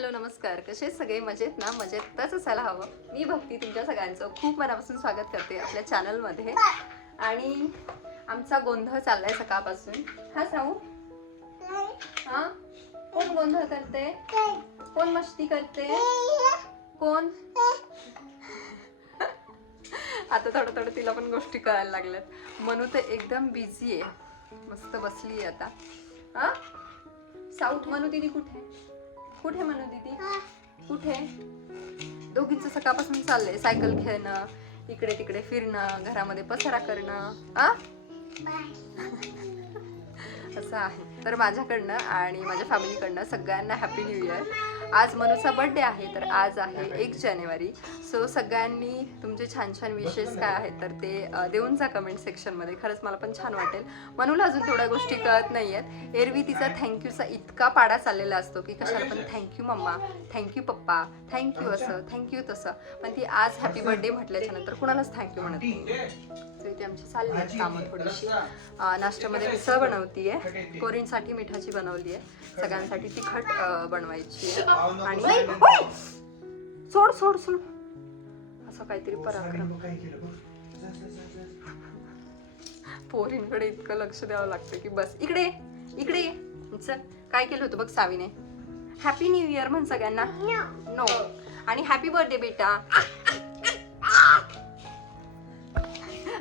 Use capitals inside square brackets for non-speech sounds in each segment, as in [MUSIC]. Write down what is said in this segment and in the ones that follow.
Hello नमस्कार. कसे सगळे? मजेत ना? मजेत मजेतच असायला हवं. मी भक्ती तुमच्या सगळ्यांचं. खूप मनापासून स्वागत करते आपल्या चॅनलमध्ये. आणि आमचा गोंधळ चाललाय सकाळपासून. हा सांगू हा? कोण गोंधळ करते? कोण मस्ती करते? कोण? आता थोडं थोडं तिला पण गोष्टी कळायला लागल्यात. मनू तर एकदम बिझी आहे. मस्त बसली आहे आता. हा? साऊथ मनू तिने कुठे? कुठे मनू दिदी? कुठे? दोघींचं सकाळपासून चाललंय सायकल खेळणं इकडे तिकडे फिरणं घरामध्ये पसारा करणं आ? असं आहे. तर माझ्याकडनं आणि माझ्या फॅमिलीकडनं सगळ्यांना हॅपी न्यू इयर. आज मनूचा बर्थडे आहे तर आज आहे एक जानेवारी. सो सगळ्यांनी तुमचे छान छान विशेष काय आहेत तर ते देऊन जा कमेंट सेक्शनमध्ये खरंच मला पण छान वाटेल. मनूला अजून तेवढ्या गोष्टी कळत नाही आहेत एरवी तिचा थँक्यूचा इतका पाडा चाललेला असतो की कशाला पण thank you mamma thank you papa thank you असं थँक्यू तसं. पण ती आज हॅपी बर्थडे म्हटल्याच्या नंतर कुणालाच थँक्यू म्हणत नाही आमची चालली आहेत कामं थोडीशी. नाश्त्यामध्ये मिसळ बनवतीये. पोरींसाठी मिठाची बनवली आहे. सगळ्यांसाठी तिखट बनवायची आणि! सोड सोड सोड. असं काहीतरी पराक्रम. पोरींकडे इतकं लक्ष द्यावं लागतं की बस. इकडे इकडे. चल काय केलं होतं बघ सावीने? हॅपी न्यू इयर म्हण सगळ्यांना. नो आणि हॅपी बर्थडे बेटा.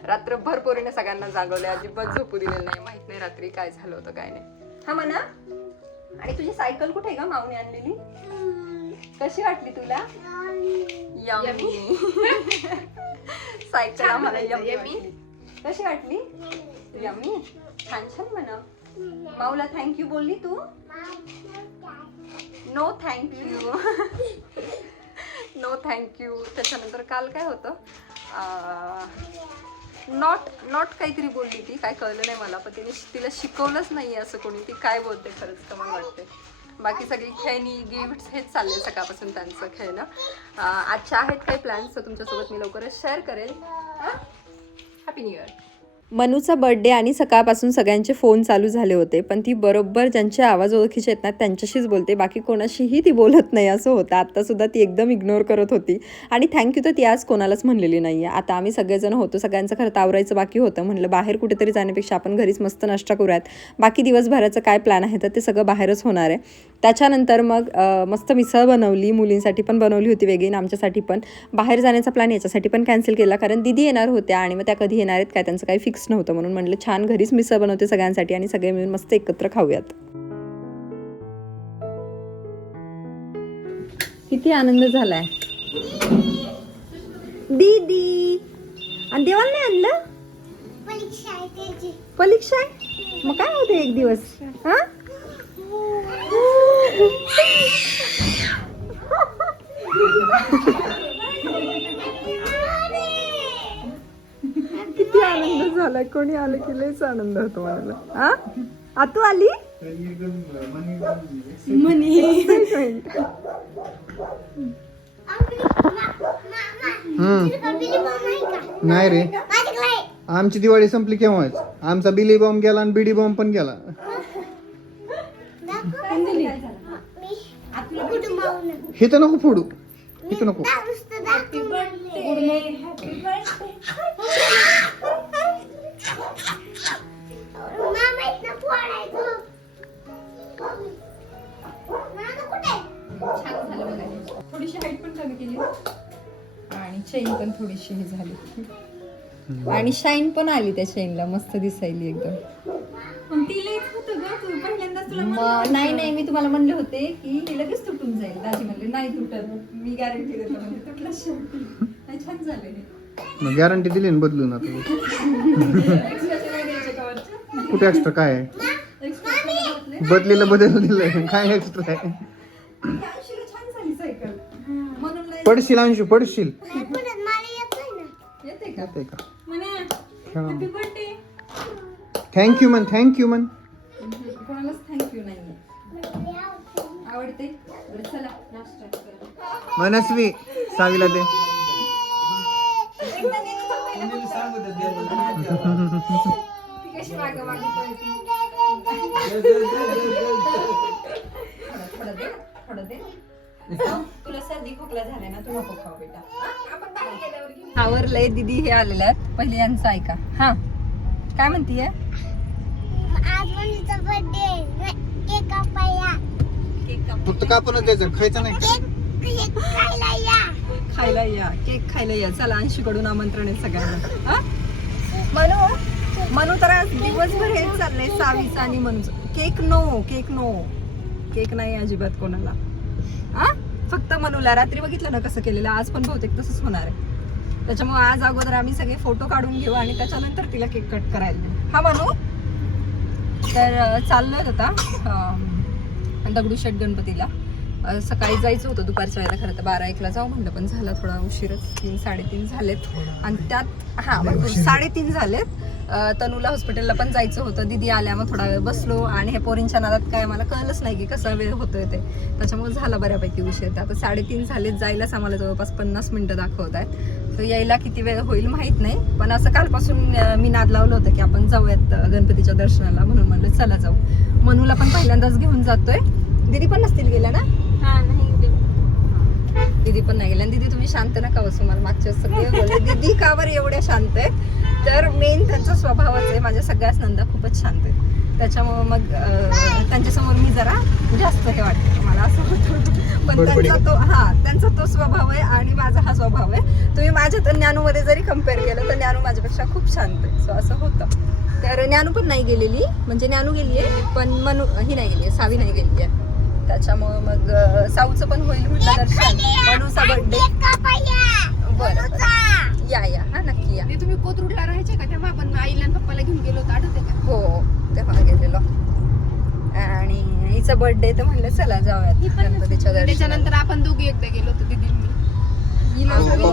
रात्रभर पोरीने सगळ्यांना जागवले अजिबात झोपू दिलेलं नाही. माहीत नाही रात्री काय झालं होतं काय नाही. हा म्हणा आणि तुझी सायकल कुठे आहे का माऊने आणलेली? कशी वाटली तुला? यम्मी [LAUGHS] सायकल आम्हाला. कशी वाटली? यम्मी छान छान म्हणा माऊला थँक्यू बोलली तू? No thank you no thank you त्याच्यानंतर काल काय होतं? नॉट नॉट काहीतरी बोलली ती काय कळलं नाही मला पण तिने तिला शिकवलंच नाही असं कोणी ती काय बोलते खरंच का मला वाटते बाकी सगळी खेळणी गिफ्ट्स हेच चालले सकाळपासून त्यांचं खेळणं. आजच्या आहेत काही प्लॅन्स तर तुमच्यासोबत मी लवकरच शेअर करेल. हॅपी न्यू इयर मनूचा बर्थडे आणि सकाळपासून सगळ्यांचे फोन चालू झाले होते पण ती बरोबर ज्यांचे आवाज ओळखीचे आहेत ना त्यांच्याशीच बोलते. बाकी कोणाशीही ती बोलत नाही असं होतं. आत्तासुद्धा ती एकदम इग्नोर करत होती. आणि थँक्यू तर ती आज कोणालाच म्हणलेली नाही आहे आता आम्ही सगळेजण होतो सगळ्यांचं खरं तावरायचं बाकी होतं. म्हणलं बाहेर कुठेतरी जाण्यापेक्षा आपण घरीच मस्त नाश्ता करूयात. बाकी दिवसभराचं काय प्लॅन आहे तर ते सगळं बाहेरच होणार आहे. त्याच्यानंतर मग मस्त मिसळ बनवली मुलींसाठी पण बनवली होती वेगळी आमच्यासाठी पण. बाहेर जाण्याचा प्लॅन याच्यासाठी पण कॅन्सल केला कारण दिदी येणार होत्या आणि मग त्या कधी येणार आहेत काय त्यांचं काही फिक्स नव्हतं म्हणून म्हटलं छान घरीच मिसळ बनवते सगळ्यांसाठी आणि सगळे मिळून मस्त एकत्र खाऊयात. किती आनंद झालाय. दीदी आणि देवाला नाही आणलं? परीक्षा आहे मग काय होते एक दिवस? हा. झालाय कोणी आलं की लयच आनंद होतो मला हा? आतू आली? मनी. नाही रे. आमची दिवाळी संपली केव्हाच? आमचा बिली बॉम्ब गेला आणि बिडी बॉम्ब पण गेला. हे तर नको फोडू. हे तर नको केली. आणि चेन पण थोडीशी हे झाली. आणि शाईन पण आली त्या चेनला मस्त दिसायली एकदम. मग नाही नाही. मी तुम्हाला म्हणले होते की हे लगेच तुटून जाईल. दाजी म्हणले नाही तुटत. मी गॅरंटी देतो. म्हणजे तुटलं शेवटी छान झाले हे. गॅरंटी दिली ना बदलून आता. कुठे एक्स्ट्रा काय. बदलीला बदल दिलंय. काय एक्स्ट्रा आहे? [LAUGHS] पडशील अंशू पडशील. येते का? थँक्यू मन थँक्यू मन कोणालाच थँक्यू नाही आवडते? बरं चला नाश्ता करा. मनस्वी सावीला दे ती कशी मागं मागं पळती. थोडं थोडं दे थोडं दे. [LAUGHS] सर्दी खोकला झालाय ना तू नको खाऊ बेटा. आवरलंय दिदी हे आलेले आहेत पहिले यांचं ऐका. हा. काय म्हणतीये? फक्त कापूनच द्यायचं खायचं नाही खायला या. केक खायला या. चला अंशीकडून आमंत्रण आहे सगळ्यांना. हा? मनू मनू तर आज दिवसभर हे चाललंय सावीचं आणि मनूचं. Cake no cake no. Cake नाही अजिबात कोणाला. हा? फक्त मनूला. रात्री बघितलं ना कसं केलेलं? आज पण बहुतेक तसंच होणार आहे. त्याच्यामुळे आज अगोदर आम्ही सगळे फोटो काढून घेऊ आणि त्याच्यानंतर तिला केक कट करायला हा मनू? तर चाललोय आता दगडूशेठ गणपतीला. सकाळी जायचं होतं दुपारच्या वेळेला खरं तर बारा एकला जाऊ म्हणलं पण झालं थोडा उशीरच. तीन साडेतीन झालेत. आणि त्यात हा साडेतीन झालेत. तनूला हॉस्पिटलला पण जायचं होतं. दिदी आल्या मग थोडा वेळ बसलो आणि हे पोरींच्या नादात काय मला कळलंच नाही की कसा वेळ होतोय ते. त्याच्यामुळे झाला बऱ्यापैकी उशीर तर आता साडेतीन झालेत जायलाच आम्हाला जवळपास पन्नास मिनिटं दाखवत आहेत. तर यायला किती वेळ होईल माहीत नाही. पण असं कालपासून मी नाद लावलं होतं की आपण जाऊयात गणपतीच्या दर्शनाला म्हणून म्हणलं चला जाऊ. मनूला पण पहिल्यांदाच घेऊन जातोय. दिदी पण नसतील गेल्या ना? दीदी पण नाही गेल्या दीदी तुम्ही शांत नका बसू. मला मागच्या सगळे बोलले दीदी का बरं एवढ्या शांत आहेत? तर मेन त्यांचा स्वभावच आहे. माझ्या सगळ्याच नंदा खूपच शांत आहेत. त्याच्यामुळं मग अं, त्यांच्यासमोर मी जरा जास्त हे वाटतं मला असं होतं. पण बडबडी त्यांचा तो हा त्यांचा तो स्वभाव आहे आणि माझा हा स्वभाव आहे. तुम्ही माझ्या तर ज्ञानूमध्ये जरी कंपेअर केलं तर ज्ञानू माझ्यापेक्षा खूप शांत आहे. सो असं होतं. तर ज्ञानू पण नाही गेलेली. म्हणजे ज्ञानू गेली आहे पण मनू ही नाही गेली आहे. सावी नाही गेली आहे. त्याच्यामुळं मग अं, साऊचं पण होईल म्हटलं दर्शन मनूचा बर्थडे बरं. या या. हा नक्की या. ते तुम्ही कोथरूडला राहायचे का? तेव्हा आपण आईला आणि पप्पाला घेऊन गेलो होतो. आठवते का? हो तेव्हा गेलेलो. आणि हिचा बर्थडे तर म्हणलं चला जाऊयात गणपतीच्या त्याच्यानंतर आपण दोघे एकदा गेलो होतो दिदी हो,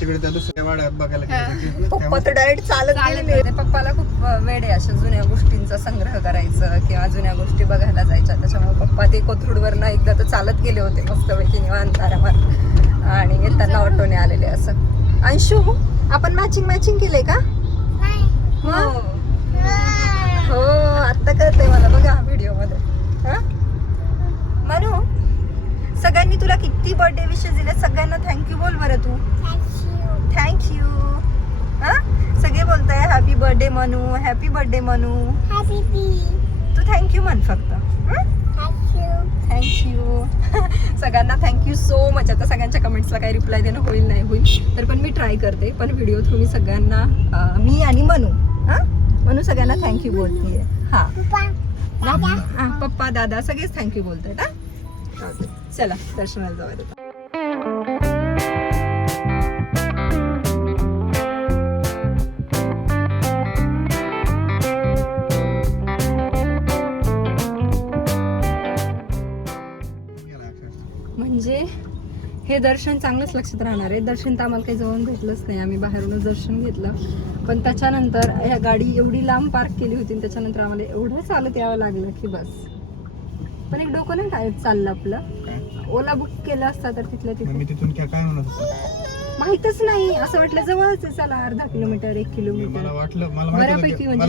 तिकडे त्या दुसऱ्या वाड्यात बघायला गेले होते. पप्पा तर डायरेक्ट चालत ते पप्पाला खूप वेड आहे अशा जुन्या गोष्टींचा संग्रह करायचं किंवा जुन्या गोष्टी बघायला जायच्या. त्याच्यामुळे पप्पा ते कोथरूडवरनं एकदा तर चालत गेले होते मस्तपैकी निवांत आरामात. आणि येताना ऑटोने आलेले असं. अंशू आपण मॅचिंग मॅचिंग केले का? हो. हो आत्ता कळतंय मला. बघा व्हिडिओमध्ये. हा? मनू सगळ्यांनी तुला किती बर्थडे विशेष दिले? सगळ्यांना थँक्यू बोल बरं तू. थँक्यू हा? सगळे बोलताय happy birthday Manu. Happy birthday Manu. तू थँक्यू म्हण फक्त. थँक्यू [LAUGHS] सगळ्यांना थँक्यू सो मच आता सगळ्यांच्या कमेंट्सला काही रिप्लाय देणं होईल नाही होईल तर पण मी ट्राय करते. पण व्हिडिओ थ्रू मी सगळ्यांना मी आणि मनू. हा? मनू सगळ्यांना थँक्यू बोलतीये. हा. हा, पप्पा दादा सगळेच थँक्यू बोलतायत हा? चला दर्शनाला जाऊया आता. म्हणजे हे दर्शन चांगलंच लक्षात राहणार आहे. दर्शन तर आम्हाला काही जवळून भेटलंच नाही. आम्ही बाहेरूनच दर्शन घेतलं. पण त्याच्यानंतर ह्या गाडी एवढी लांब पार्क केली होती त्याच्यानंतर आम्हाला एवढं चालत यावं लागलं की बस. पण एक डोकं नाही काय चाललं आपलं? ओला बुक केला असता तर तिथल्या तिथे. तिथून काय काय म्हणत होतो? माहीतच नाही. असं वाटलं जवळच चला अर्धा किलोमीटर एक किलोमीटर. बऱ्यापैकी म्हणजे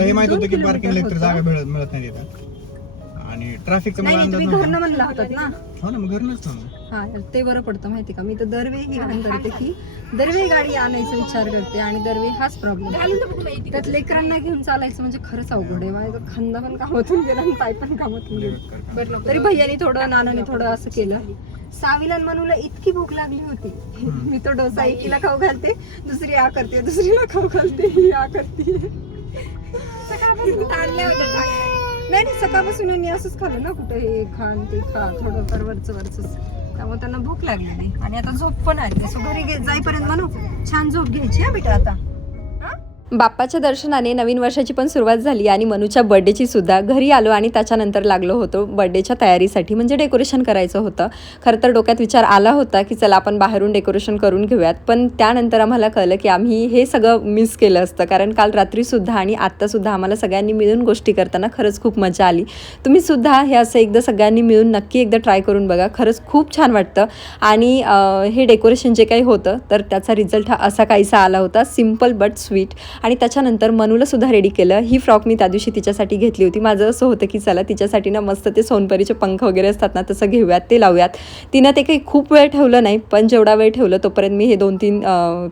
ट्रॅफिकचा नाही मला नाही, अंदाज तुम्ही घरनं नव्हता. म्हणला होतात ना. हो ना मग घरनच ना हा ते बरं पडतं माहिती का? मी तर दरवेळी ही घाण करते की दरवेळी गाडी आणायचा विचार करते आणि दरवेळी हाच प्रॉब्लेम त्यात लेकरांना घेऊन चालायचं म्हणजे खरंच अवघड आहे. माझा खांदा पण कामातून गेला आणि पाय पण कामातून गेला. तरी भैयानी थोडं नानाने थोडं असं केलं. सावीला आणि मनूला इतकी भूक लागली होती. मी तो डोसा एकीला खाऊ घालते दुसरी आ करते दुसरीला खाऊ घालते ही आ करते. नाही नाही सकाळपासून मी असंच खाल्लं ना कुठं हे खा आणि ते खा थोडंफार वरचं वरच त्यामुळे त्यांना भूक लागलेली. आणि आता झोप पण आली. सो घरी घे जाईपर्यंत म्हणू छान झोप घ्यायची हा बेटा आता. बाप्पाच्या दर्शनाने नवीन वर्षाची पण सुरुवात झाली आणि मनूच्या बर्थडेची सुद्धा. घरी आलो आणि त्याच्यानंतर लागलो होतो बर्थडेच्या तयारीसाठी. म्हणजे डेकोरेशन करायचं होतं. खरं तर डोक्यात विचार आला होता की चला आपण बाहेरून डेकोरेशन करून घेऊयात. पण त्यानंतर आम्हाला कळलं की आम्ही हे सगळं मिस केलं असतं. कारण काल रात्रीसुद्धा आणि आत्तासुद्धा आम्हाला सगळ्यांनी मिळून गोष्टी करताना खरंच खूप मजा आली. तुम्ही सुद्धा हे असं एकदा सगळ्यांनी मिळून नक्की एकदा ट्राय करून बघा. खरंच खूप छान वाटतं. आणि हे डेकोरेशन जे काही होतं तर त्याचा रिझल्ट हा असा काहीसा आला होता. सिंपल बट स्वीट आणि त्याच्यानंतर मनूला सुद्धा रेडी केलं. ही फ्रॉक मी त्या दिवशी तिच्यासाठी घेतली होती. माझं असं होतं की चला तिच्यासाठी ना मस्त ते सोनपरीचे पंख वगैरे असतात ना तसं घेऊयात ते लावूयात. तिनं ते काही खूप वेळ ठेवलं नाही पण जेवढा वेळ ठेवलं तोपर्यंत मी हे दोन तीन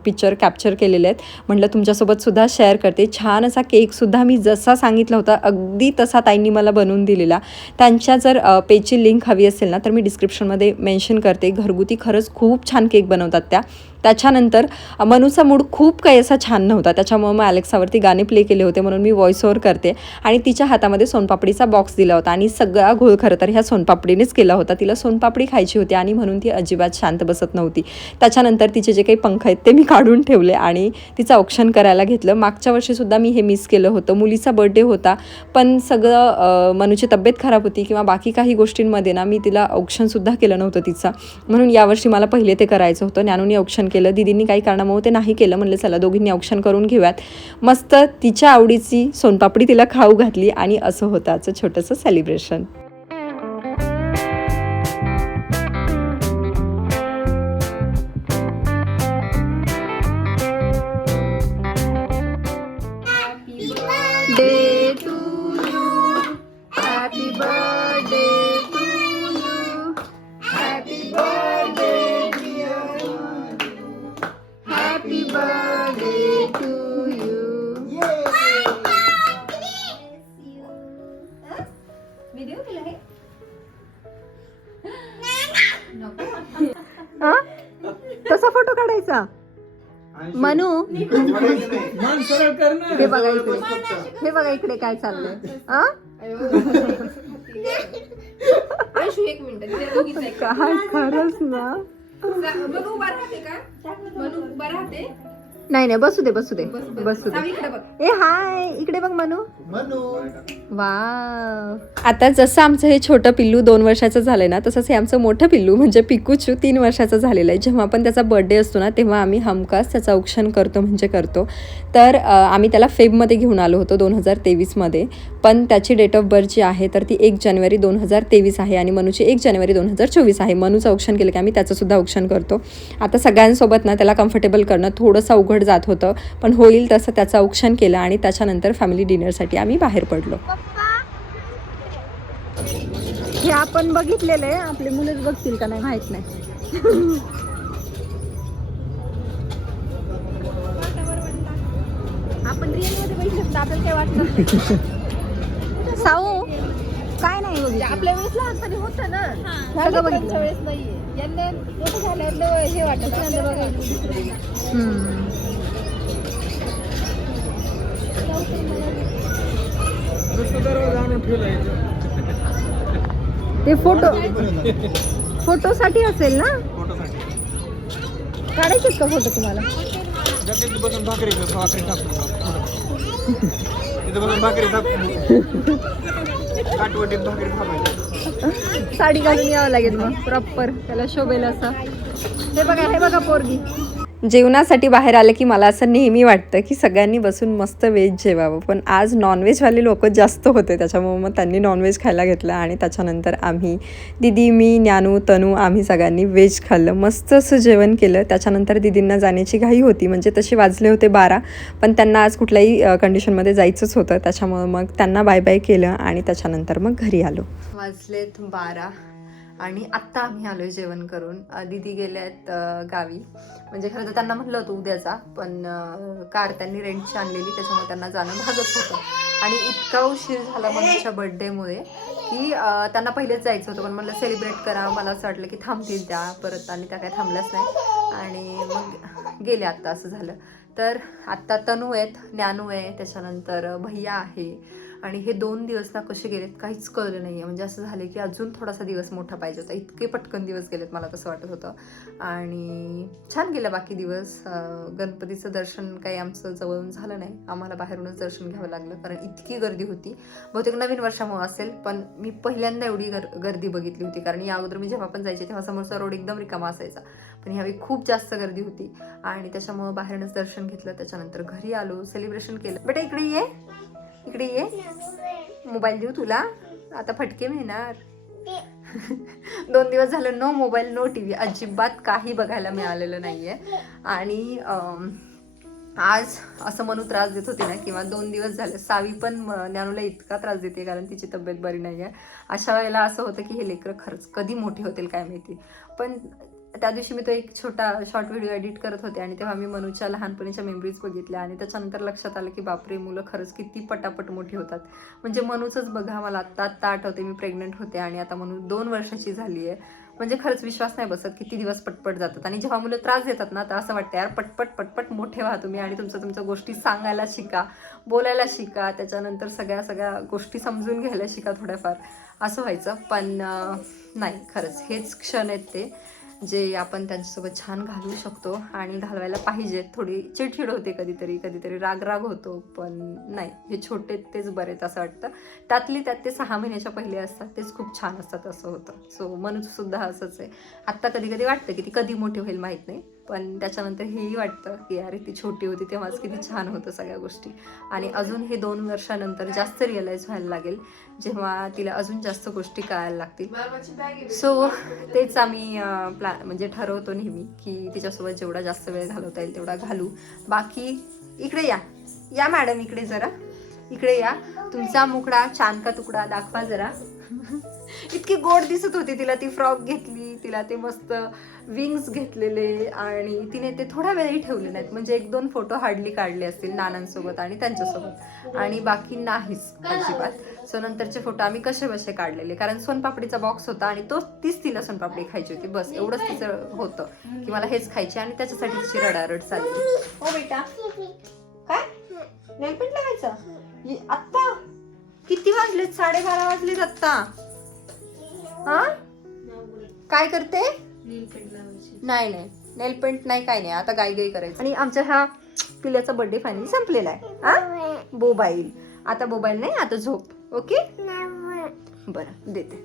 पिक्चर कॅप्चर केलेले आहेत. म्हटलं तुमच्यासोबत सुद्धा शेअर करते. छान असा केकसुद्धा मी जसा सांगितला होता अगदी तसा ताईंनी मला बनवून दिलेला. त्यांच्या जर पेजची लिंक हवी असेल ना तर मी डिस्क्रिप्शनमध्ये मेन्शन करते. घरगुती खरंच खूप छान केक बनवतात त्या. त्याच्यानंतर मनूचा मूड खूप काही असा छान नव्हता. त्याच्यामुळे मग अलेक्सावरती गाणे प्ले केले होते म्हणून मी व्हॉइस ओव्हर करते. आणि तिच्या हातामध्ये सोनपापडीचा बॉक्स दिला होता आणि सगळा घोळ खरं तर ह्या सोनपापडीनेच केला होता. तिला सोनपापडी खायची होती आणि म्हणून ती अजिबात शांत बसत नव्हती. त्याच्यानंतर तिचे जे काही पंख आहेत ते मी काढून ठेवले आणि तिचं औक्षण करायला घेतलं. मागच्या वर्षीसुद्धा मी हे मिस केलं होतं. मुलीचा बर्थडे होता. पण सगळं मनूची तब्येत खराब होती किंवा बाकी काही गोष्टींमध्ये ना मी तिला औक्षणसुद्धा केलं नव्हतं तिचं. म्हणून यावर्षी मला पहिले ते करायचं होतं. ज्ञानूनी औक्षण केलं दिदींनी काही कारणामुळे ते नाही केलं म्हणलं चला दोघींनी औक्षण करून घेऊयात. मस्त तिच्या आवडीची सोनपापडी तिला खाऊ घातली आणि असं होतं आजचं छोटंसं सेलिब्रेशन फोटो काढायचा. मनू हे बघा इकडे. हे बघा इकडे काय चाललंय. एक मिनिट. काय खरंच ना. मनू उभा राहते का? मनू उभा राहते? नाही नाही बसू दे बसू दे बस दे. इकडे बघ. ए हाय इकडे बघ मनू. वा आता जसं आमचं हे छोटं पिल्लू दोन वर्षाचं झालं ना तसंच हे आमचं मोठं पिल्लू म्हणजे पिकूचू तीन वर्षाचं झालेलं आहे. जेव्हा पण त्याचा बर्थडे असतो ना तेव्हा आम्ही हमखास त्याचं औक्षण करतो म्हणजे करतो. तर आम्ही त्याला फेबमध्ये घेऊन आलो होतो दोन हजार तेवीसमध्ये. पण त्याची डेट ऑफ बर्थ जी आहे तर ती एक जानेवारी दोन हजार तेवीस आहे आणि मनूची एक जानेवारी दोन हजार चोवीस आहे. मनूचं औक्षण केलं की आम्ही त्याचंसुद्धा औक्षण करतो. आता सगळ्यांसोबत ना त्याला कम्फर्टेबल करणं थोडंसं अवघड जात होतं. पण होईल तसं त्याचं औक्षण केलं आणि त्याच्यानंतर फॅमिली डिनरसाठी आम्ही बाहेर पडलो. हे आपण बघितलेलं आहे. आपले मुलंच बघतील का नाही माहीत नाही. आपण रिअलमध्ये बघितलं आपल्याला काय वाटलं काय नाही बघितलं आपल्या वेळेस लहानपणी होतं ना. ह्या सगळं लेकरांच्या वेळेस नाहीये. यांना मोठं झाल्यावर लय हे वाटत आपल्याला बघायचं. हम्म. ते फोटो फोटोसाठी असेल ना? काढायचे का फोटो तुम्हाला? बसून भाकरी भाकरी तिथं बसून [LAUGHS] साडी घालून यावं लागेल मग प्रॉपर त्याला शोभेल असं. हे बघा हे बघा पोरगी. जेवणासाठी बाहेर आलं की मला असं नेहमी वाटतं की सगळ्यांनी बसून मस्त व्हेज जेवावं. पण आज नॉनव्हेजवाले लोक जास्त होते त्याच्यामुळे मग त्यांनी नॉनव्हेज खायला घेतलं आणि त्याच्यानंतर आम्ही दिदी मी ज्ञानू तनू आम्ही सगळ्यांनी व्हेज खाल्लं. मस्त असं जेवण केलं. त्याच्यानंतर दिदींना जाण्याची घाई होती म्हणजे तसे वाजले होते बारा पण त्यांना आज कुठल्याही कंडिशनमध्ये जायचंच होतं. त्याच्यामुळं मग त्यांना बाय बाय केलं आणि त्याच्यानंतर मग घरी आलो. वाजलेत बारा. आणि आत्ता आम्ही आलोय जेवण करून. दिदी दीदी गेल्यात गावी. म्हणजे खरं तर त्यांना म्हटलं होतं उद्याचा पण कार त्यांनी रेंटची आणलेली त्याच्यामुळे त्यांना जाणं भागच होतं. आणि इतका उशीर झाला मनुच्या बर्थडेमुळे की त्यांना पहिलेच जायचं होतं पण म्हटलं सेलिब्रेट करा. मला असं वाटलं की थांबतील त्या परत आणि त्या काय थांबल्याच नाही आणि मग गेले आत्ता असं झालं. तर आत्ता तनू आहेत ज्ञानू आहे त्याच्यानंतर भैया आहे. आणि हे दोन दिवस ना कसे गेलेत काहीच कळलं नाही आहे म्हणजे असं झालं की अजून थोडासा दिवस मोठा पाहिजे होता. इतके पटकन दिवस गेलेत मला तसं वाटत होतं. आणि छान गेलं बाकी दिवस. गणपतीचं दर्शन काही आमचं जवळून झालं नाही. आम्हाला बाहेरूनच दर्शन घ्यावं लागलं. कारण इतकी गर्दी होती. बहुतेक नवीन वर्षामुळं असेल पण मी पहिल्यांदा एवढी गर गर्दी बघितली होती. कारण या अगोदर मी जेव्हा पण जायचे तेव्हा समोरचा रोड एकदम रिकामा असायचा. पण ह्यावेळी खूप जास्त गर्दी होती. आणि त्याच्यामुळं बाहेरूनच दर्शन घेतलं. त्याच्यानंतर घरी आलो सेलिब्रेशन केलं. बेटा इकडे ये. इकडे ये. मोबाईल देऊ तुला. आता फटके मिळणार. [LAUGHS] दोन दिवस झालं no mobile no T V अजिबात काही बघायला मिळालेलं नाहीये. आणि आज असं मनू त्रास देत होती ना किंवा दोन दिवस झाले सावी पण म- ज्ञानूला इतका त्रास देते कारण तिची तब्येत बरी नाही आहे अशा वेळेला असं होतं की हे लेकरं खरंच कधी मोठे होतील काय माहिती. पण त्या दिवशी मी तो एक छोटा शॉर्ट व्हिडिओ एडिट करत होते आणि तेव्हा मी मनूच्या लहानपणीच्या मेमरीज बघितल्या आणि त्याच्यानंतर लक्षात आलं की बापरे मुलं खरंच किती पटापट मोठी होतात. म्हणजे मनूचंच बघा मला आत्ता आत्ता आठवते मी प्रेग्नंट होते आणि आता मनू दोन वर्षाची झाली आहे. म्हणजे खरंच विश्वास नाही बसत किती दिवस पटपट जातात आणि जेव्हा मुलं त्रास देतात ना तर असं वाटतं यार पटपट पटपट मोठे व्हा तुम्ही आणि तुमचं तुमच्या गोष्टी सांगायला शिका बोलायला शिका त्याच्यानंतर सगळ्या सगळ्या गोष्टी समजून घ्यायला शिका थोड्याफार. असं व्हायचं. पण नाही खरंच हेच क्षण आहेत ते. जे आपण त्यांच्यासोबत छान घालू शकतो आणि घालवायला पाहिजे. थोडी चिडचिड होते कधीतरी कधीतरी राग राग होतो पण नाही. हे छोटे तेच बरेच असं वाटतं. त्यातली त्यात ते सहा महिन्याच्या पहिले असतात तेच खूप छान असतात असं होतं. सो मनुजसुद्धा असंच आहे. आत्ता कधी कधी वाटतं की ती कधी मोठी होईल माहीत नाही. पण त्याच्यानंतर हेही वाटतं की अरे ती छोटी होती तेव्हाच किती छान होतं सगळ्या गोष्टी. आणि अजून हे दोन वर्षानंतर जास्त रिअलाईज व्हायला लागेल जेव्हा तिला अजून जास्त गोष्टी कळायला लागतील. सो तेच आम्ही प्ला म्हणजे ठरवतो नेहमी की तिच्यासोबत जेवढा जास्त वेळ घालवता येईल तेवढा घालू. बाकी इकडे या. या मॅडम इकडे जरा. इकडे या. तुमचा मुकडा छान का तुकडा दाखवा जरा. इतकी गोड दिसत होती तिला ती फ्रॉक घेतली तिला ते मस्त विंग्स घेतलेले आणि तिने ते थोडा वेळही ठेवले नाहीत. म्हणजे एक दोन फोटो हार्डली काढले असतील नानांसोबत आणि त्यांच्यासोबत. आणि बाकी नाहीच अजिबात. सो नंतरचे फोटो आम्ही कसे बसे काढलेले? कारण सोनपापडीचा बॉक्स होता आणि तो तीच तिला सोनपापडी खायची होती. बस एवढंच तिचं होतं की मला हेच खायचे आणि त्याच्यासाठी तिची रडारड चालली. हो बेटा. काय? नेलपेंट लावायचं? आत्ता? किती वाजलेत? साडेबारा वाजलेत आत्ता. हा? काय करते? नाही नाही. नेल पेंट नाही काय नाही. आता गाई गाई करायचं. आणि आमच्या ह्या पिल्याचा बर्थडे फायनली संपलेला आहे. हा? मोबाईल आता मोबाईल नाही आता झोप. ओके? बरं देते.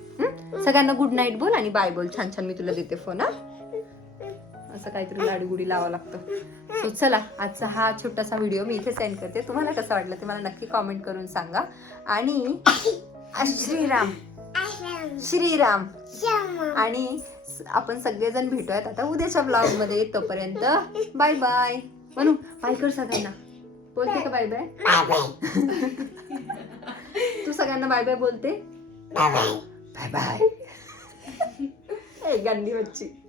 सगळ्यांना गुड नाईट बोल आणि बाय बोल. छान छान मी तुला देते फोन हा? असं काहीतरी लाडूगुडी लावावं लागतं. सो चला आजचा हा छोटासा व्हिडिओ मी इथे सेंड करते. तुम्हाला कसं वाटलं ते मला नक्की कॉमेंट करून सांगा. आणि श्रीराम श्रीराम. आणि आपण सगळेजण भेटूयात आता उद्याच्या ब्लॉगमध्ये तोपर्यंत. बाय बाय म्हणू बाय कर सगळ्यांना. बोलते का बाय बाय तू सगळ्यांना बाय बाय बोलते? बाय बाय [LAUGHS] गंदी बच्ची.